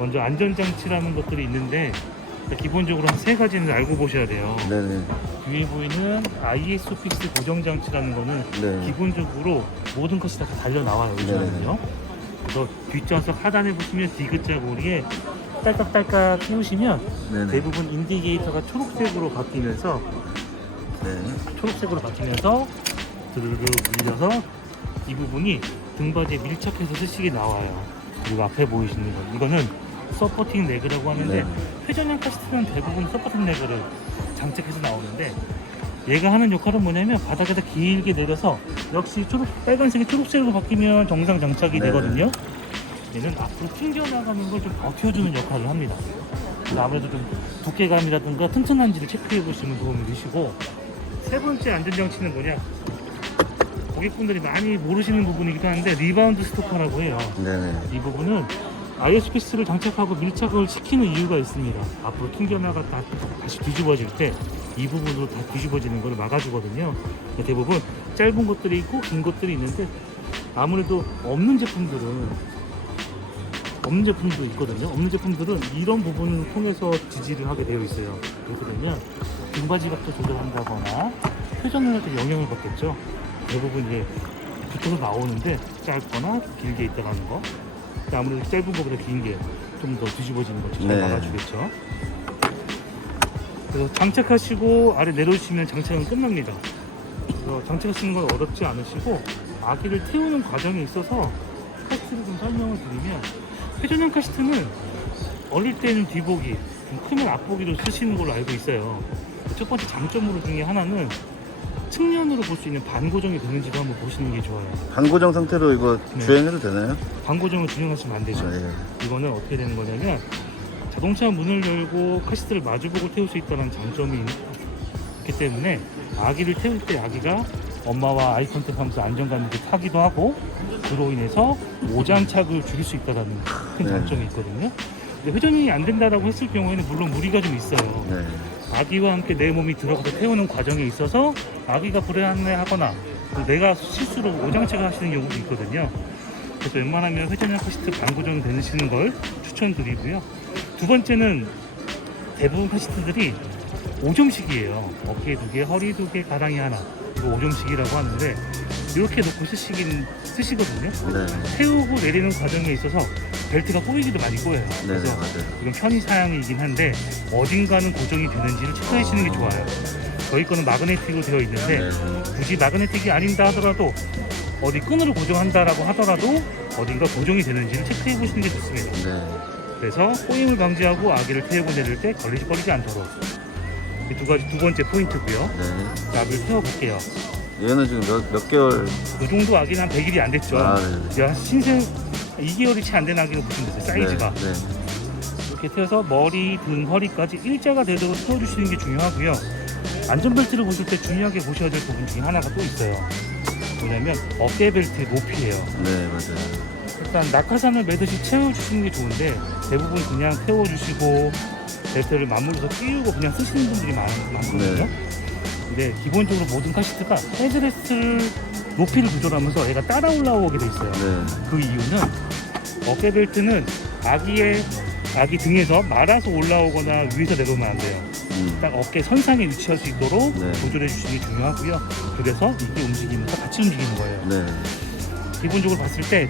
먼저 안전장치라는 것들이 있는데 기본적으로 한 3가지는 알고 보셔야 돼요. 네네. 위에 보이는 ISOFIX 고정장치라는 거는 네. 기본적으로 모든 것이 다 달려 나와요. 요즘은요. 그래서 뒷좌석 하단에 보시면 디귿자 고리에 딸깍딸깍 띄우시면 네네. 대부분 인디게이터가 초록색으로 바뀌면서 드르르 밀려서 이 부분이 등받이에 밀착해서 쓰시게 나와요. 그리고 앞에 보이시는 거 이거는 서포팅 레그라고 하는데 회전형 카시트는 대부분 서포팅 레그를 장착해서 나오는데 얘가 하는 역할은 뭐냐면 바닥에다 길게 내려서 역시 빨간색이 초록색으로 바뀌면 정상 장착이 되거든요. 얘는 앞으로 튕겨나가는 걸 좀 버텨주는 역할을 합니다. 그래서 아무래도 좀 두께감이라든가 튼튼한지를 체크해 보시면 도움이 되시고, 3번째 안전장치는 뭐냐, 고객분들이 많이 모르시는 부분이기도 한데 리바운드 스토퍼라고 해요. 이 부분은 ISOFIX를 장착하고 밀착을 시키는 이유가 있습니다. 앞으로 튕겨나갔다 다시 뒤집어질 때 이 부분으로 다 뒤집어지는 걸 막아주거든요. 대부분 짧은 것들이 있고 긴 것들이 있는데 아무래도 없는 제품도 있거든요. 없는 제품들은 이런 부분을 통해서 지지를 하게 되어 있어요. 그렇게 되면 등받이 각도 조절한다거나 회전을 할 때 영향을 받겠죠. 대부분 이제 붙어서 나오는데 짧거나 길게 있다가는 거, 아무래도 짧은 것보다 긴 게 좀 더 뒤집어지는 거 잘 막아주겠죠. 그래서 장착하시고 아래 내려오시면 장착은 끝납니다. 그래서 장착하시는 건 어렵지 않으시고 아기를 태우는 과정에 있어서 카시트를 좀 설명을 드리면, 회전형 카시트는 어릴 때는 뒤보기, 좀 크면 앞보기로 쓰시는 걸로 알고 있어요. 첫 번째 장점으로 중에 하나는 측면으로 볼 수 있는 반고정이 되는지도 한번 보시는 게 좋아요. 반고정 상태로 이거 주행해도 되나요? 반고정을 주행하시면 안 되죠. 이거는 어떻게 되는 거냐면 자동차 문을 열고 카시트를 마주보고 태울 수 있다는 장점이 있기 때문에 아기를 태울 때 아기가 엄마와 아이 컨택하면서 안정감 있게 타기도 하고, 그로 인해서 오장착을 줄일 수 있다는 큰 장점이 있거든요. 근데 회전이 안 된다라고 했을 경우에는 물론 무리가 좀 있어요. 아기와 함께 내 몸이 들어가서 태우는 과정에 있어서 아기가 불안해하거나 내가 실수로 오장착을 하시는 경우도 있거든요. 그래서 웬만하면 회전형 카시트 반고정 되시는 걸 추천드리고요. 2번째는 대부분 카시트들이 5점식이에요. 어깨 2개, 허리 2개, 가랑이 하나. 이거 5점식이라고 하는데 이렇게 놓고 쓰시거든요. 태우고 내리는 과정에 있어서 벨트가 꼬이기도 많이 꼬여요. 그래서 이건 편의 사양이긴 한데 어딘가는 고정이 되는지를 체크해 주시는 게 좋아요. 저희 거는 마그네틱으로 되어 있는데 굳이 마그네틱이 아닌다 하더라도 어디 끈으로 고정한다라고 하더라도 어딘가 고정이 되는지를 체크해 보시는 게 좋습니다. 그래서 꼬임을 방지하고 아기를 태우고 내릴 때 걸리지 않도록. 이 2번째 포인트고요. 아기를 태워볼게요. 얘는 지금 몇 개월? 그 정도 아기는 한 100일이 안 됐죠. 신생 2개월이 채 안 된 아기로 보시면 되세요. 사이즈가. 이렇게 태워서 머리, 등, 허리까지 일자가 되도록 태워주시는 게 중요하고요. 안전벨트를 보실 때 중요하게 보셔야 될 부분 중에 하나가 또 있어요. 뭐냐면 어깨 벨트 높이예요. 일단 낙하산을 매듯이 채워주시는 게 좋은데 대부분 그냥 태워주시고 벨트를 맞물려서 끼우고 그냥 쓰시는 분들이 많거든요. 근데 기본적으로 모든 카시트가 헤드레스트 높이를 조절하면서 얘가 따라 올라오게 돼 있어요. 그 이유는 어깨 벨트는 아기 등에서 말아서 올라오거나 위에서 내려오면 안 돼요. 딱 어깨 선상에 위치할 수 있도록 조절해 주시는 게 중요하고요. 그래서 이게 움직이면서 같이 움직이는 거예요. 기본적으로 봤을 때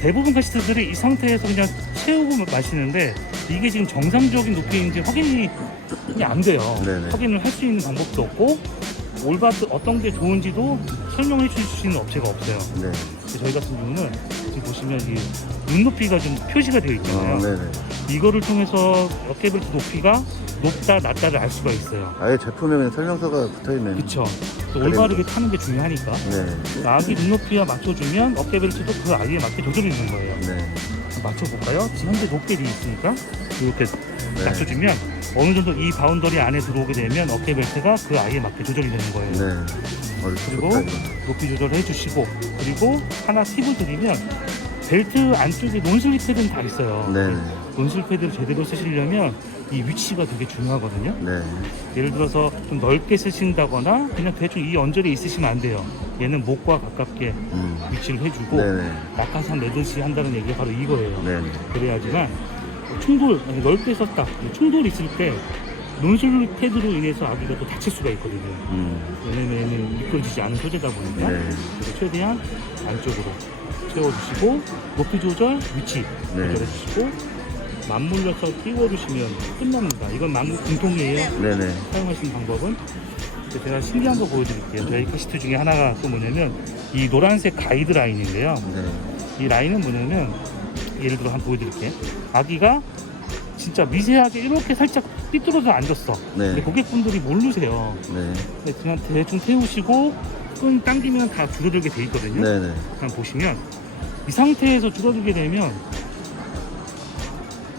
대부분 카시트들이 이 상태에서 그냥 채우고 마시는데 이게 지금 정상적인 높이인지 확인이 안 돼요. 확인을 할 수 있는 방법도 없고 어떤 게 좋은지도 설명해 주실 수 있는 업체가 없어요. 저희 같은 경우는 지금 보시면 이 눈높이가 좀 표시가 되어 있잖아요. 이거를 통해서 어깨벨트 높이가 높다 낮다를 알 수가 있어요. 아예 제품에 그냥 설명서가 붙어있네. 그쵸. 또 올바르게 타는 게 중요하니까. 아기 눈높이와 맞춰주면 어깨벨트도 그 아이에 맞게 조절이 되는 거예요. 맞춰볼까요? 지금 현재 높게 되어 있으니까 이렇게 맞춰주면 어느 정도 이 바운더리 안에 들어오게 되면 어깨벨트가 그 아이에 맞게 조절이 되는 거예요. 그리고 높이 조절을 해주시고, 그리고 하나 팁을 드리면 벨트 안쪽에 논슬 패드는 다 있어요. 논슬 패드를 제대로 쓰시려면 이 위치가 되게 중요하거든요. 예를 들어서 좀 넓게 쓰신다거나 그냥 대충 이 언저리에 있으시면 안 돼요. 얘는 목과 가깝게 위치를 해주고 낙하산 내듯이 한다는 얘기가 바로 이거예요. 그래야지만 충돌, 아니, 넓게 썼다. 충돌이 있을 때 논술 패드로 인해서 아기가 또 다칠 수가 있거든요. 왜냐면 미끄러지지 않은 소재다 보니까. 네. 그래서 최대한 안쪽으로 채워주시고 높이 조절, 위치 네. 조절해주시고 맞물려서 끼워주시면 끝납니다. 이건 만국 공통이에요. 네네. 사용하시는 방법은. 근데 제가 신기한 거 보여드릴게요. 저희 카시트 중에 하나가 또 뭐냐면 이 노란색 가이드 라인인데요. 네. 이 라인은 뭐냐면 예를 들어 한번 보여드릴게요. 아기가 진짜 미세하게 이렇게 살짝 삐뚤어져 앉았어. 네. 근데 고객분들이 모르세요. 네. 근데 그냥 대충 태우시고 끈 당기면 다 줄어들게 돼 있거든요. 네네. 그냥 보시면 이 상태에서 줄어들게 되면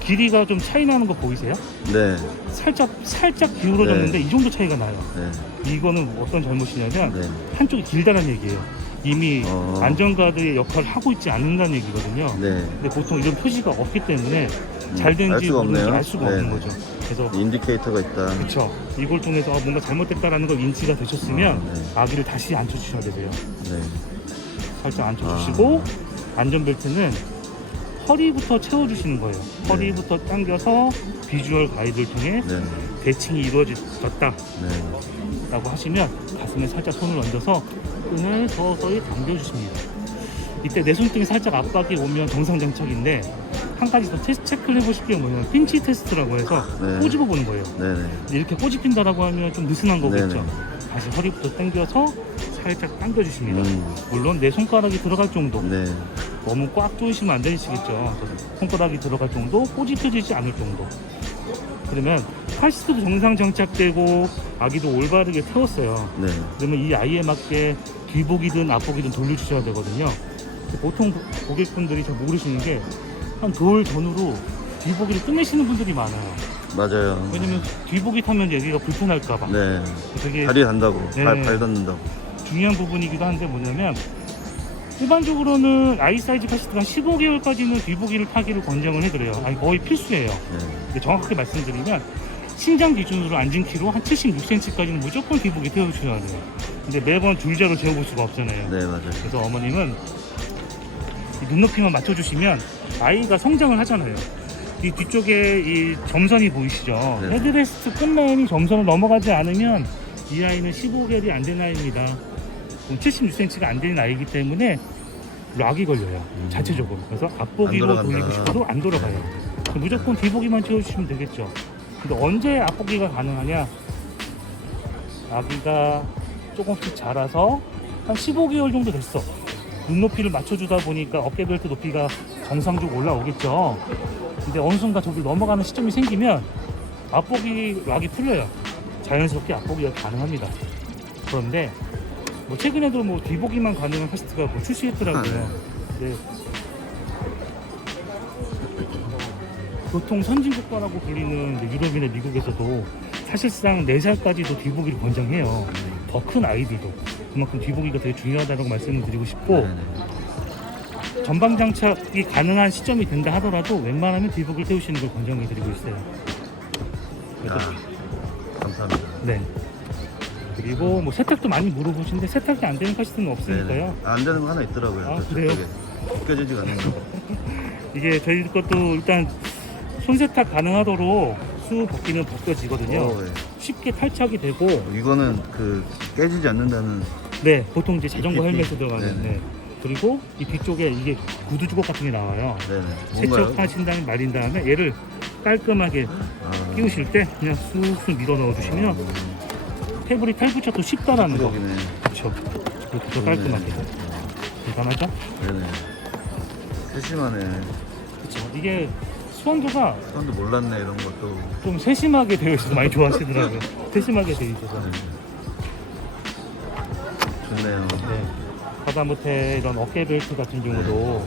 길이가 좀 차이 나는 거 보이세요? 네. 살짝 기울어졌는데 이 정도 차이가 나요. 네. 이거는 어떤 잘못이냐면 네. 한쪽이 길다는 얘기예요. 이미 어. 안전가드의 역할을 하고 있지 않는다는 얘기거든요. 네. 근데 보통 이런 표시가 없기 때문에 잘 알 된지 수가 모르는지 없네요. 알 수가 네. 없는 거죠. 그래서 인디케이터가 있다. 그렇죠. 이걸 통해서 뭔가 잘못됐다라는 걸 인지가 되셨으면 네. 아기를 다시 앉혀주셔야 되세요. 네. 살짝 앉혀주시고 안전벨트는 허리부터 채워주시는 거예요. 허리부터 당겨서 비주얼 가이드를 통해 네. 대칭이 이루어졌다 네. 라고 하시면 가슴에 살짝 손을 얹어서 끈을 서서히 당겨주십니다. 이때 내 손등에 살짝 압박이 오면 정상 장착인데 한 가지 더 체크를 해보실 게 뭐냐면 핀치 테스트라고 해서 네. 꼬집어 보는 거예요. 네네. 이렇게 꼬집힌다라고 하면 좀 느슨한 거겠죠. 네네. 다시 허리부터 당겨서 살짝 당겨주십니다. 음. 물론 내 손가락이 들어갈 정도. 네. 너무 꽉 조이시면 안 되시겠죠. 손가락이 들어갈 정도, 꼬집혀지지 않을 정도. 그러면 카시트도 정상 장착되고 아기도 올바르게 태웠어요. 네. 그러면 이 아이에 맞게 뒤복이든 앞복이든 돌려주셔야 되거든요. 보통 고객분들이 잘 모르시는 게 한 돌 전후로 뒤보기를 끝내시는 분들이 많아요. 맞아요. 왜냐면 뒤보기 타면 여기가 불편할까봐. 네. 되게 다리 단다고. 네. 발 닿는다고. 중요한 부분이기도 한데 뭐냐면 일반적으로는 아이 사이즈 카시트가 15개월까지는 뒤보기를 타기를 권장을 해드려요. 아니 거의 필수예요. 네. 근데 정확하게 말씀드리면 신장 기준으로 앉은 키로 한 76cm까지는 무조건 뒤보기 태워주셔야 돼요. 근데 매번 줄자로 재어볼 수가 없잖아요. 네, 맞아요. 그래서 어머님은 이 눈높이만 맞춰주시면 아이가 성장을 하잖아요. 이 뒤쪽에 이 점선이 보이시죠? 네. 헤드레스트 끝라인이 점선을 넘어가지 않으면 이 아이는 15개월이 안 된 아이입니다. 76cm가 안 되는 아이이기 때문에 락이 걸려요. 자체적으로. 그래서 앞보기로 안 돌아간다. 돌리고 싶어도 안 돌아가요. 무조건 뒤보기만 채워주시면 되겠죠. 근데 언제 앞보기가 가능하냐? 아기가 조금씩 자라서 한 15개월 정도 됐어. 눈높이를 맞춰주다 보니까 어깨벨트 높이가 정상적으로 올라오겠죠. 근데 어느 순간 저기 넘어가는 시점이 생기면 앞보기 락이 풀려요. 자연스럽게 앞보기가 가능합니다. 그런데 뭐 최근에도 뭐 뒤보기만 가능한 카시트가 뭐 출시했더라고요. 근데 보통 선진국가라고 불리는 유럽이나 미국에서도 사실상 4살까지도 뒤보기를 권장해요. 더 큰 아이들도. 그만큼 뒤보기가 되게 중요하다고 말씀을 드리고 싶고, 전방 장착이 가능한 시점이 된다 하더라도 웬만하면 뒤보기를 태우시는 걸 권장해 드리고 있어요. 그래서 감사합니다. 네. 그리고 뭐 세탁도 많이 물어보시는데 세탁이 안 되는 카시트는 없으니까요. 네네. 안 되는 거 하나 있더라고요. 아, 저쪽에. 그래요? 벗겨지지가 않는 거. 이게 저희 것도 일단 손세탁 가능하도록 수 벗기는 벗겨지거든요. 네. 쉽게 탈착이 되고, 이거는 그 깨지지 않는다는. 네, 보통 이제 자전거 PP. 헬멧에 들어가는. 네네. 네. 그리고 이 뒤쪽에 이게 구두 주걱 같은 게 나와요. 네네. 뭔가요? 세척하신 다음에 말린 다음에 얘를 깔끔하게 아, 끼우실 때 그냥 쑥쑥 밀어 넣어주시면 패브릭 탈부착도 쉽다라는 거. 여기네. 그렇죠. 이렇게 더 깔끔하게. 대단하죠? 네네. 세심하네. 그렇죠. 이게 수완도가 사람도 몰랐네 이런 것도. 좀 세심하게 되어 있어서 많이 좋아하시더라고요. 세심하게 되어 있어서. 네. 좋네요. 네. 하다못해 이런 어깨 벨트 같은 경우도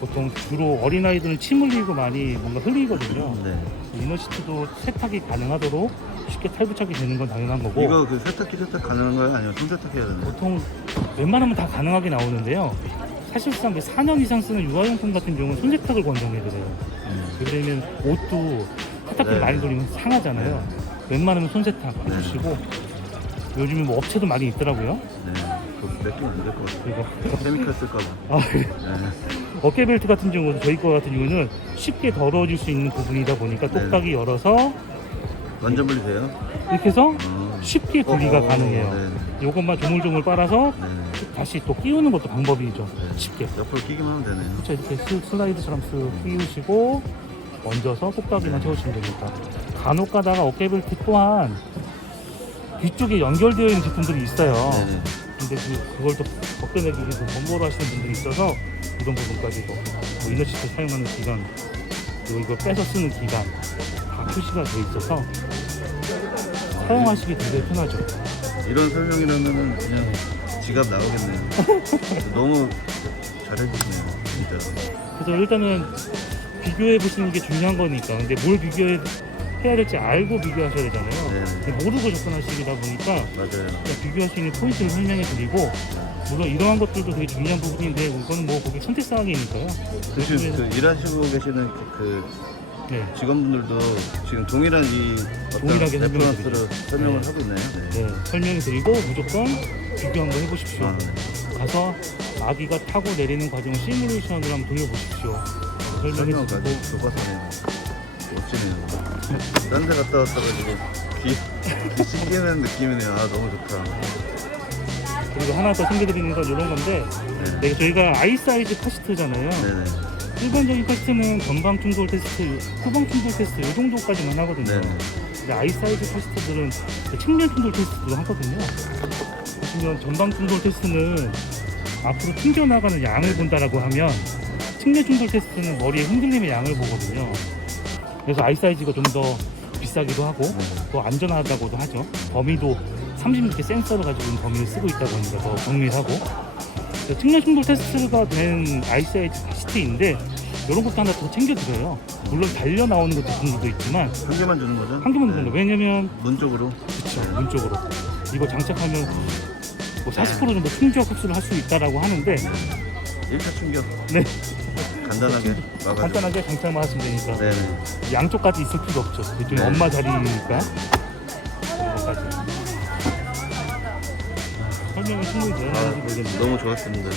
보통 주로 어린아이들은 침 흘리고 많이 뭔가 흘리거든요. 네. 이너시트도 세탁이 가능하도록 쉽게 탈부착이 되는 건 당연한 거고, 이거 그 세탁기 세탁 가능한 거예요? 아니면 손 세탁해야 되나요? 보통 웬만하면 다 가능하게 나오는데요. 사실상 4년 이상 쓰는 유아용품 같은 경우는 손세탁을 권장해드려요. 왜냐면 옷도 세탁기 네. 많이 돌리면 상하잖아요. 웬만하면 손세탁 네. 해주시고, 요즘에 뭐 업체도 많이 있더라고요. 네. 맡기면 안 될 것 같아요. 그리고 케미칼 쓸까봐. 아, 그래. 네. 어깨 벨트 같은 경우는 저희 거 같은 경우는 쉽게 더러워질 수 있는 부분이다 보니까 네. 똑딱이 열어서 완전 분리돼요? 이렇게 해서 어. 쉽게 분리가 가능해요. 네. 요것만 조물조물 빨아서 네. 다시 또 끼우는 것도 방법이죠. 네. 쉽게. 옆으로 끼기만 하면 되네요. 그렇죠. 이렇게 슬라이드처럼 쓱 끼우시고 얹어서 꼭다기만 채우시면 됩니다. 간혹 가다가 어깨 벨트 또한 뒤쪽에 연결되어 있는 제품들이 있어요. 네. 근데 그걸 또 벗겨내기 위해서 번거로 하시는 분들이 있어서 이런 부분까지도 뭐 이너시트 사용하는 기간 그리고 이걸 빼서 쓰는 기간 다 표시가 돼 있어서 사용하시기 되게 편하죠. 이런 설명이라면은 그냥 지갑 나오겠네요. 너무 잘해주시네요, 진짜. 그래서 일단은 비교해 보시는 게 중요한 거니까. 근데 뭘 비교해야 될지 알고 비교하셔야 되잖아요. 네. 근데 모르고 접근하시다 보니까 맞아요. 그냥 비교할 수 있는 포인트를 설명해 드리고, 물론 이러한 것들도 되게 중요한 부분인데 이건 뭐 고객 선택 사항이니까요. 지금 그 일하시고 계시는 그 네. 직원분들도 지금 동일한 이 어떤 동일하게 레퍼런스를 설명을 네. 하고 있나요? 네, 설명해 드리고 무조건 비교 한번 해보십시오. 아, 네. 가서 아기가 타고 내리는 과정을 시뮬레이션으로 한번 돌려보십시오. 설명해 설명까지 드리고 교과서네요. 멋지네요. 딴 데 갔다 왔다가지고 귀 씻기는 느낌이네요. 아, 너무 좋다. 그리고 하나 더 챙겨드리는 건 이런 건데, 네. 네, 저희가 아이 사이즈 카시트잖아요. 네네. 일반적인 카시트는 전방 충돌 테스트, 후방 충돌 테스트 이 정도까지만 하거든요. 네네. 근데 아이 사이즈 카시트들은 측면 충돌 테스트도 하거든요. 보시면 전방 충돌 테스트는 앞으로 튕겨나가는 양을 본다라고 하면, 측면 충돌 테스트는 머리의 흔들림의 양을 보거든요. 그래서 아이 사이즈가 좀 더 비싸기도 하고 또 안전하다고도 하죠. 범위도 30mm 센서를 가지고 있는 범위를 쓰고 있다 보니까 더 정밀하고, 측면 충돌 테스트가 된 아이 사이즈 카시트인데 이런 것도 하나 더 챙겨드려요. 물론 달려 나오는 것 제품들도 있지만 한 개만 주는 거죠? 한 개만 주는 거. 왜냐면 문 쪽으로. 그쵸, 문 쪽으로 이거 장착하면 뭐 40% 정도 충격 흡수를 할 수 있다라고 하는데, 1차 충격. 네, 간단하게 막아주고. 간단하게 장착만 하시면 되니까 네네. 양쪽까지 있을 필요 없죠. 이쪽이 네. 엄마 자리니까 이런 것까지 설명이 충분히 되는지 아, 모르겠네요. 너무 좋았습니다.